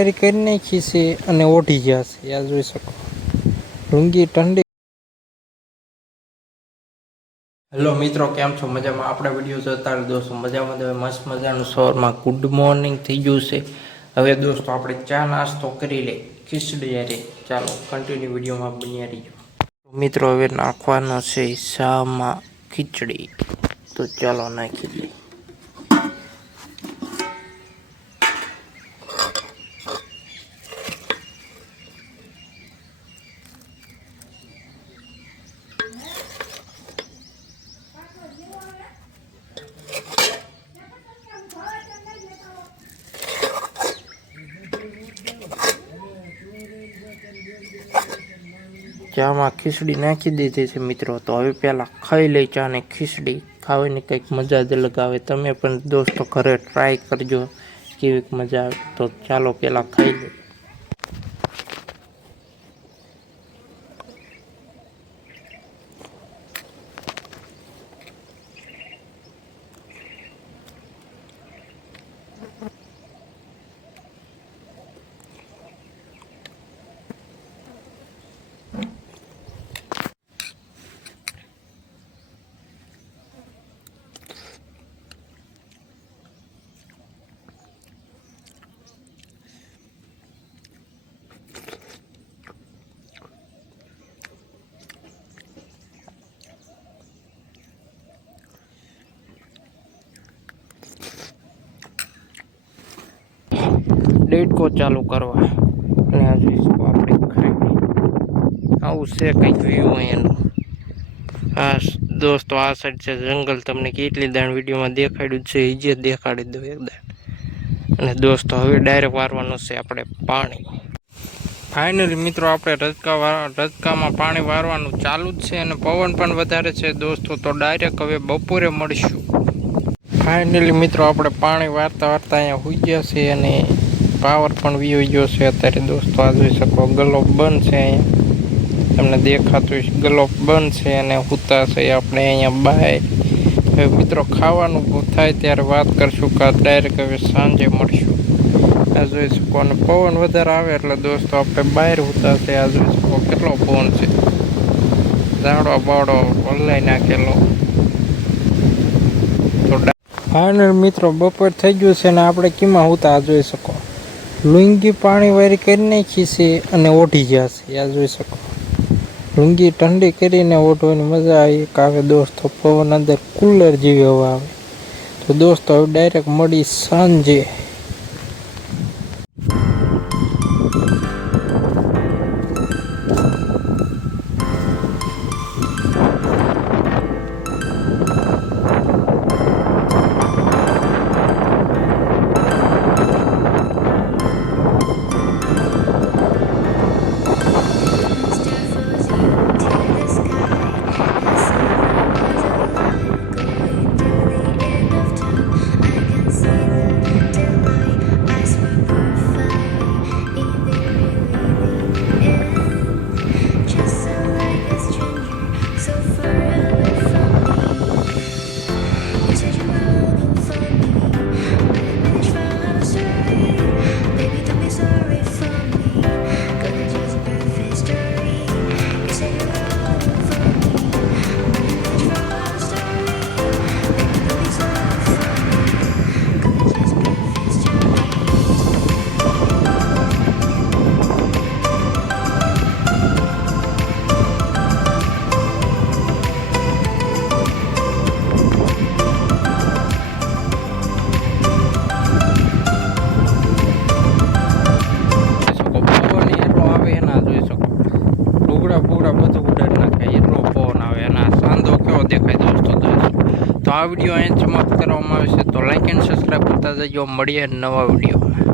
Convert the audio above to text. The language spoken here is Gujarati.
વારી કરી નાખી છે અને ઓઢી ગયા છે. આ જોઈ શકો લુંગી ઠંડી. હેલો મિત્રો, કેમ છો? મજામાં? આપણા વિડીયો જોતા દોસ્તો મજામાં મસ્ત મજાનું સવારમાં ગુડ મોર્નિંગ થઈ ગયું છે. હવે દોસ્તો આપણે ચા નાસ્તો કરી લે ખીચડી યારે. ચાલો કન્ટિન્યુ વિડીયોમાં બન્યા રહીજો. મિત્રો હવે નાખવાનો છે શામાં ખીચડી, તો ચાલો નાખી દઈએ. ચામાં ખીચડી નાખી દીધી છે મિત્રો. તો હવે પહેલાં ખાઈ લઈ ચા ને ખીચડી. ખાવાની કંઈક મજા જ અલગ આવે. તમે પણ દોસ્તો ઘરે ટ્રાય કરજો કેવી મજા આવે. તો ચાલો પહેલાં ખાઈ લઈએ. ડેટકો ચાલુ કરવા અને આ જોઈશું આપણે ખાઈ. આવું છે કંઈક વ્યૂ એનું. હા દોસ્તો, આ સાઈડ છે જંગલ. તમને કેટલી દાણ વિડીયોમાં દેખાડ્યું છે એ જે દેખાડી દઉં એક દાણ. અને દોસ્તો હવે ડાયરેક્ટ વારવાનું છે આપણે પાણી. ફાઇનલી મિત્રો આપણે રજકામાં પાણી વારવાનું ચાલુ જ છે અને પવન પણ વધારે છે દોસ્તો. તો ડાયરેક્ટ હવે બપોરે મળીશું. ફાઇનલી મિત્રો આપણે પાણી વારતા અહીંયા હોઈ ગયા છે અને પાવર પણ વીયો ગયો છે અત્યારે દોસ્તો. આ જોઈ શકો ગલોબ બંધ છે અહીંયા. તમને દેખાતું ગલોબ બંધ છે અને હુતા છે આપણે અહીંયા બહાર. હવે મિત્રો ખાવાનું થાય ત્યારે વાત કરશું કે ડાયરેક્ટ હવે સાંજે મળશું. આ જોઈ શકો અને પવન વધારે આવે એટલે દોસ્તો આપણે બહાર હુતા છે. આ જોઈ શકો કેટલો પવન છે. ઝાડો બાવડો હલાઈ નાખેલો. તો ફાઇનલ મિત્રો બપોર થઈ ગયું છે અને આપણે કીમાં હુતા. આ જોઈ શકો લુંગી પાણી વારી કરી નાખી છે અને ઓઢી ગયા છે. આ જોઈ શકો લુંગી ઠંડી કરીને ઓઢવાની મજા આવે દોસ્તો. પવન અંદર કુલર જેવી હવા આવે. તો દોસ્તો હવે ડાયરેક્ટ મળી સાંજે. તો આ વિડીયો અહીં સમાપ્ત કરવામાં આવે છે. તો લાઈક એન્ડ સબસ્ક્રાઈબ કરતા જજો. મળીએ નવા વિડીયોમાં.